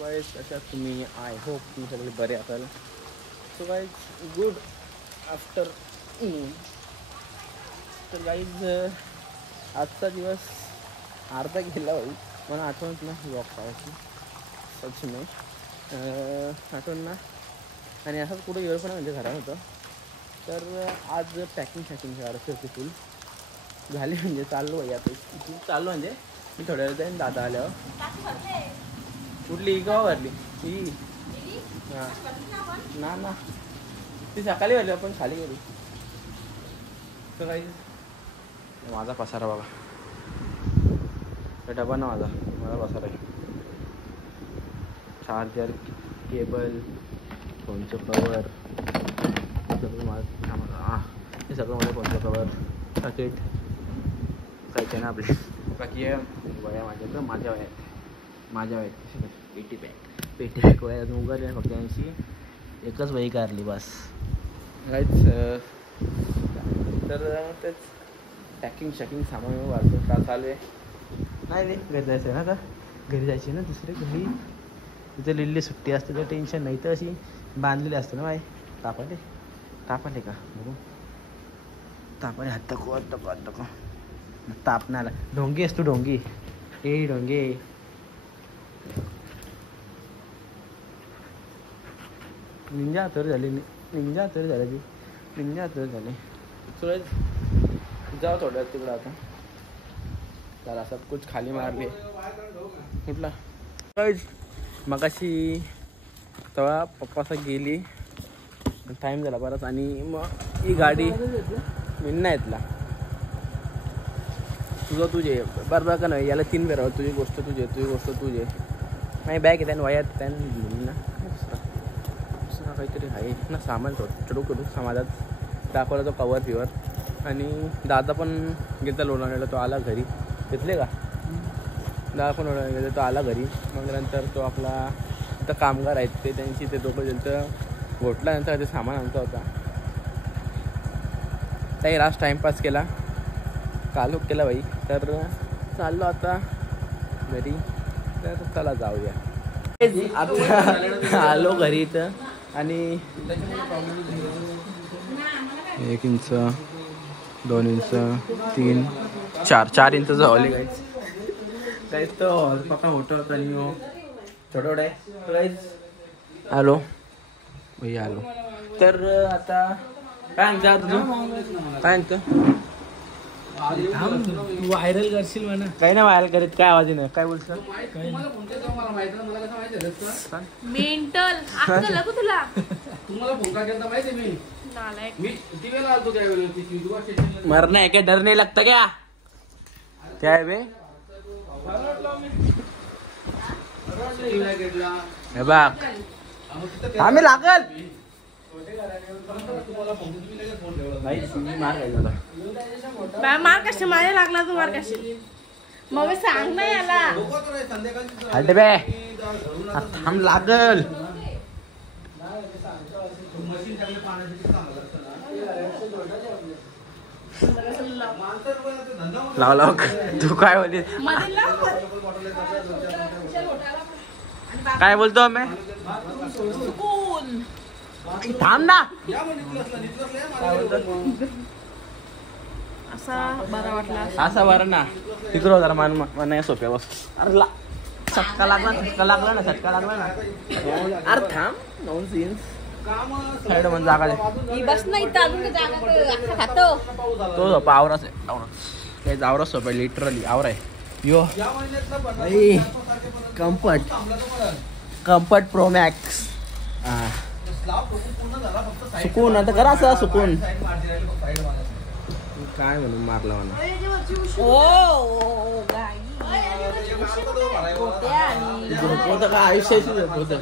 Guys कशा तुम्ही? I hope तुम्ही सगळे बरे असाल. So guys good afternoon. तर गाईज आजचा दिवस अर्धा गेला होईल. मला आठवणच ना वॉक करायची सच नाही आठवण ना. आणि असंच कुठे गेलो पण म्हणजे घरात होतं. तर आज पॅकिंग करायची होती फुल झाली. म्हणजे चाललो आहे आता चाललो. म्हणजे मी थोड्या वेळ जाईन दादा आल्यावर. कुठली गाव भरली ही? हां ना ती सकाळी भरली आपण खाली गेली. तर काही माझा पसारा बघा. डबा ना माझा पसारा आहे. चार्जर केबल फोनचं कवर सगळं माझं. हे सगळं माझं फोनचं कवर पॅकेट काय ना आपले. बाकी आहे वया माझ्या वयात 80 पेटी वया उघडले फक्त यांची एकच वही काढली बस. काहीच तर तेच पॅकिंग सामान वाढतो का चालू आहे. नाही घरी जायचं आहे ना. का घरी जायची ना दुसरे घरी. तिथे लिहिली सुट्टी असते तर टेन्शन नाही. तर अशी बांधलेली असते ना बाय. तापाटे का बघू. तापाटे हात टाको ताप नाही आला. ढोंगी असतो ढोंगी. ए ढोंगे निंजा तर झाली ती. जाऊ थोड्या तिकडं आता. त्याला सब कुछ खाली मारले. कुठला मगाशी तेव्हा पप्पासा गेली टाईम झाला बराच. आणि मग ही गाडी मी नाही येतला. तुझे बरोबर का नाही. याला 3 फेरावं. तुझी गोष्ट तुझे नाही बॅग आहे. त्यानं वयात त्यानं ना दुसरा काहीतरी आहे ना सामान छोटू समाजात दाखवला तो कवर फिवर. आणि दादा पण गेला लोणावळ्याला. तो आला घरी. घेतले का दादा पण लोणावळ्याला गेला. तो आला घरी. मग नंतर तो आपला इथं कामगार आहेत ते त्यांची ते दोघं गेलं घोटल्यानंतर ते सामान आमचा होता. त्याही रास्ट टाईमपास केला. कालूक केला बाई. तर चाललो आता घरी. तर चला जाऊया. आता आलो घरी इथं. आणि 1 इंच 2 इंच 3 4 इंच झाले काहीच तो पक्का मोठं होतं. आणि छोटा आहे काहीच. आलो भैया आलो. तर आता काय म्हणता तुझं? काय म्हणतं व्हायरल करशील म्हणा. काही नाही व्हायरल करीत. काय आवाज नाही. काय बोलतो मेंटल अक्कल आहे तुला. तुम्हाला फोन का केला माहिती मी नालायक. मी किती वेळा आलतो त्यावेळेला. मरना है क्या? डर नहीं लगता क्या? क्या है बे? हे बघ आम्ही लागल मार कशा माझ्या लागला तू मार कशी. मग सांग ना याला. हट बे हम लागल. लाव तू काय बोलली? काय बोलतो मी? थांब ना. असा बरा वाटला. असा बरं ना. तिकडं जरा मान सोप्या बस. अरे चटका लागला ना. अरे थांब. नॉन सेन्स साईड म्हणजे जागा बस नाही तो झोपा आवराच आहे. आवराच झोपा लिटरली आवरा आहे. यो कम्फर्ट प्रो मॅक्स. सुकून आता करा असं सुकून. काय म्हणून मारला मला. झोपवतं का आयुष्याची झोपवतं.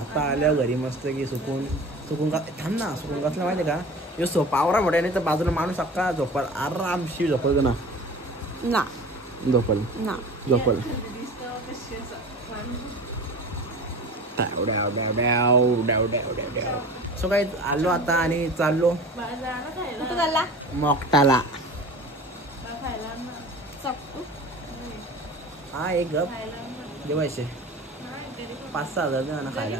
आता आल्या घरी मस्त की सुकून का थांब ना. सुकून कसलं माहिती का? हे सोपावरा मोठ्या नाही तर बाजूला माणूस अक्का झोपल आरामशी झोपल ना. झोपल सो काय आलो आता आणि चाललो कुठं चालला मोक्टाला. खायला चकू हा एक गप जेवायचे 5-6 हजार द्या ना खायला.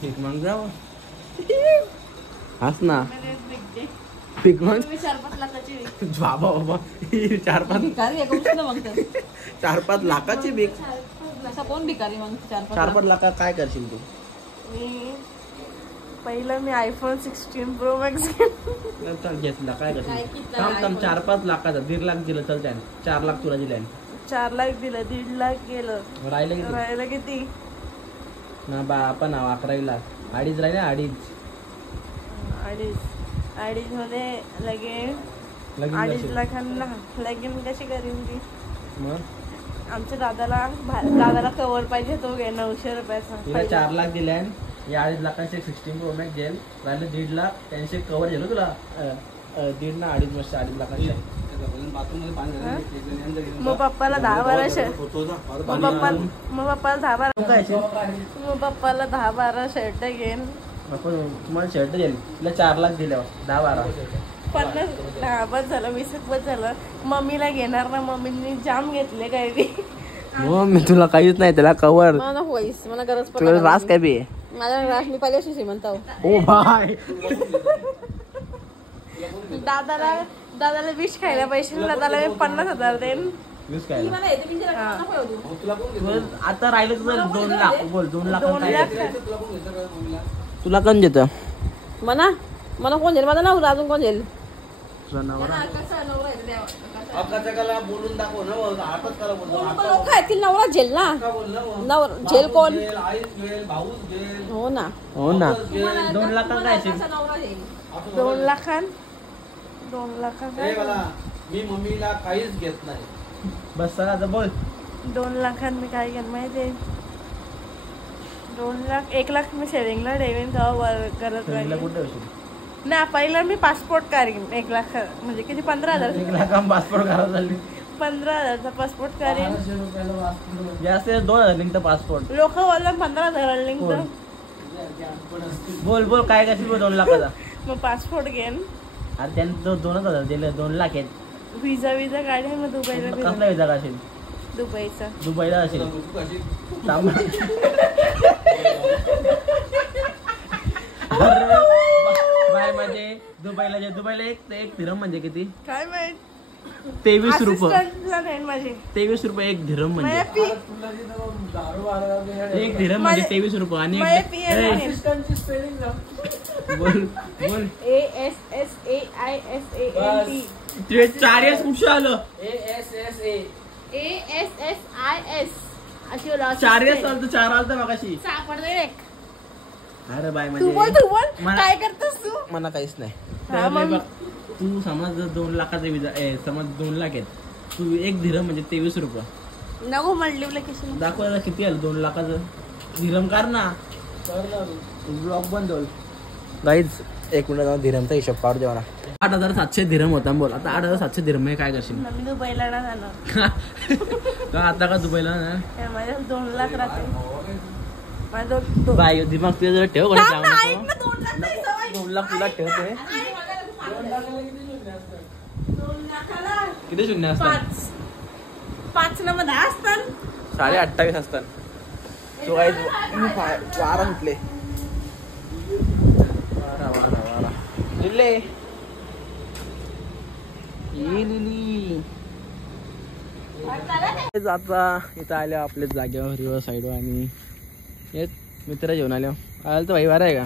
ठीक मग जाऊ हाच ना ठीक मग 4-5 लाखाची बाबा बाबा 4-5 लाखाची बीक. कोण भिकारी मग 4-5 लाखात काय करशील तू? पहिलं मी आयफोन 16 प्रो मॅक्स घेतला काय करशील? थांब 4-5 लाखाचा 1.5 लाख दिलं चल त्याने 4 लाख तुला दिले 4 लाख दिलं 1.5 लाख गेलं राहिलं किती ना बा आपण 11 लाख 2.5 राहिले 2.5 मध्ये लगेच 2.5 लाखांना लगेच कशी करीन ती? मग आमच्या दादाला कवर पाहिजे तो घे 900 रुपयाचा. 4 लाख दिले 2.5 लाखांचे 16 प्रो मॅक्स जेल राहिले 1.5 लाख त्यांचे कवर झालं तुला 1.5 ना 2.5 लाखांचे. मग पप्पाला 10-12 शर्ट मग पप्पाला 10-12 शर्ट घेईन. तुम्हाला शर्ट दिले तुला 4 लाख दिल्यावर 10-12 50 बस झालं 20 बस झालं. मम्मीला घेणार ना मम्मीने जाम घेतले काय बी. मी तुला काहीच नाही त्याला कवर मला होईस मला गरज तुला रास काय बी माझा रास मी पहिल्याशी श्रीमंत आहो. ओ भाई दादाला विष खायला पैसे दादाला मी 50,000 देईन. आता राहिलं तुझं 2 लाख बोल 2 लाख तुला कोण देत म्हणा कोण देईल माझा नवरा अजून कोण देईल बोलून दाखव नवरा झेल ना नवरा झेल कोण हो ना 2 लाख काय 2 लाखां मी मम्मीला काहीच घेत नाही. बस सर आता बोल 2 लाखां मी काय घेईन माहिती 2 लाख 1 लाख मी सेविंगला ठेवीन का गरज ना. पहिला मी पासपोर्ट काढीन 1 लाख म्हणजे किती 15,000 1 लाख पासपोर्ट करायला चालली 15,000चा पासपोर्ट काढीन. जास्त 2,000 लिंक पासपोर्ट लोक बोलला 15,000 लिंक बोल काय करशील 2 लाखाचा मग पासपोर्ट घेईन. अरे त्याने 2,000 दिले 2 लाख आहेत. विजा काढेल मग दुबईला कसला विजा काढशील? दुबईला असेल बाय म्हणजे दुबईला एक दिरहम म्हणजे किती काय माहित 23 रुपये माझे 23 रुपये एक दिरहम म्हणजे एक दिरहम म्हणजे 23 रुपये आणि बोल ASSAISANT 4 S कुठे आलं ASSIS अशी 4 S आलं 4 आलं मगाशी सापडते. अरे बाय म्हणजे तू बोल काय करतोस तू मला काहीच नाही. तू समज 2 लाखाचा विजा समज 2 लाख आहेत तू एक दिरहम म्हणजे 23 रुपये नको म्हणले दाखवायला किती आलं 2 लाखाचं दिरहम कर ना ब्लॉग बंद होईल गाईज. 1 मिनिट दिरहमचा हिशोब काढ देवा 8,700 दिरहम होता बोल. आता 8,700 दिरहम काय करशील? मी दुबईला ना जाणार का आता का दुबईला ना माझ्या 2 लाख राहते बाय दिमाग तुझ्या जरा ठेव 2 लाख तुला ठेवते किती शून्य असतात 5 ना मग 10 असतात 28.5 असतात. तो काय वारा उठले वारा जिल्हे आता इथं आल्या आपल्याच जागेवर रिव्हर साईडवर आणि हेच मित्र जेवण आले आलं तर भाई वारा आहे का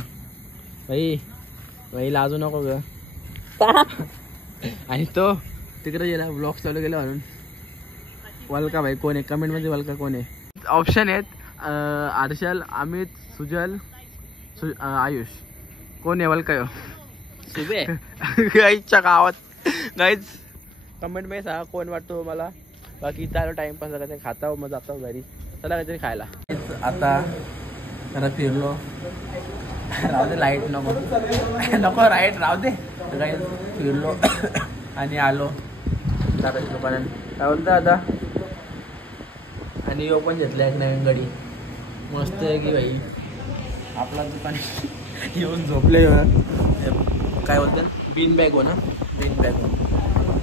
भाई लाजू नको ग. आणि तो तिकडे गेला ब्लॉग चालू केला म्हणून वल्का भाई कोण आहे कमेंट मध्ये वल्का कोण आहे. ऑप्शन आहेत हर्षल अमित सुजल आयुष कोण आहे वल्का गाईच्या गावात गाईच कमेंट मध्ये सांगा कोण वाटतो मला. बाकी चालू टाइमपास करायचं खाता मग जातो घरी चला काहीतरी खायला. आता जरा फिरलो राहू दे लाईट नको राईट राहू दे काही फिरलो आणि आलो दादाच्या दुकानात काय बोलतं आता. आणि यो पण घेतला एक नवीन गाडी मस्त आहे की भाई आपला दुकान येऊन झोपले काय बोलतात बीन बॅग हो ना बीन बॅग हो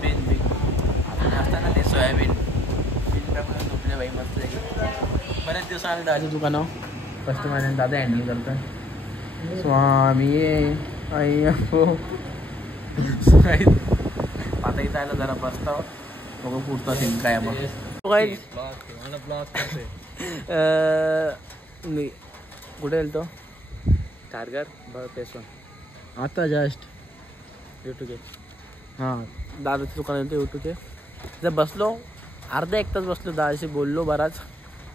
बीन बीन आपण असताना ते सोयाबीन बीन बॅगमध्ये झोपले बाई मस्त आहे. बरेच दिवस आले दादाच्या दुकानावर कस्टमर दादा हँडल करतात. स्वामी अय्यप्पो आता इथं आलं जरा बसता बघू पुढचा सीन काय मग मी कुठे गेलो कारगर पेशवा आता जस्ट यूट्यूब हां दादाचं दुकान येतो यूट्यूबचे जर बसलो अर्धा एक तास बसलो दादाशी बोललो बराच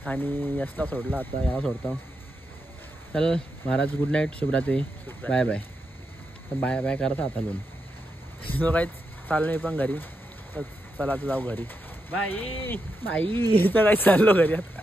आणि यशला सोडला आता याला सोडतो. चल महाराज गुड नाईट शुभरात्री बाय बाय बाय बाय करत आता लोन काहीच चाललं नाही पण घरी तर चला आता जाऊ घरी बाई बाई तर काही चाललो घरी आता.